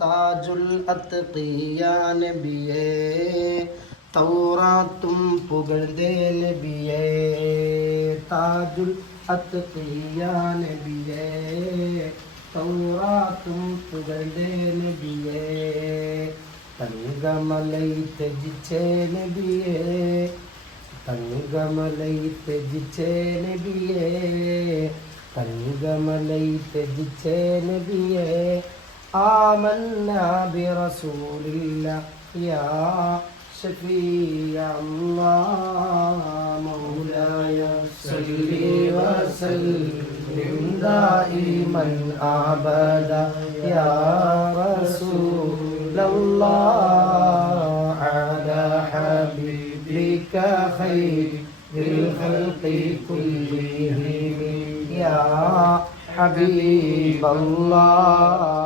താജുൽ അത്ഖിയാ നബിയേ തൗറാത്തും പുകഴ്ന്തേ നബിയേ താജുൽ അത്ഖിയാ നബിയേ തൗറാത്തും പുകഴ്ന്തേ നബിയേ തങ്കമലൈ ത്യജിച്ചേ നബിയേ തങ്കമലൈ ത്യജിച്ചേ നബിയേ തങ്കമലൈ ത്യജിച്ചേ നബിയേ ആമന്നാ ബിറസൂലില്ലാഹ് യാ ശഫീഅ അല്ലാഹ് മൗലായ സല്ലി വസല്ലിം ദായിമൻ അബദ യാ റസൂലല്ലാഹ് അലാ ഹബീബിക ഖൈറിൽ ഖൽഖി കുല്ലിഹിം യാ ഹബീബല്ലാഹ്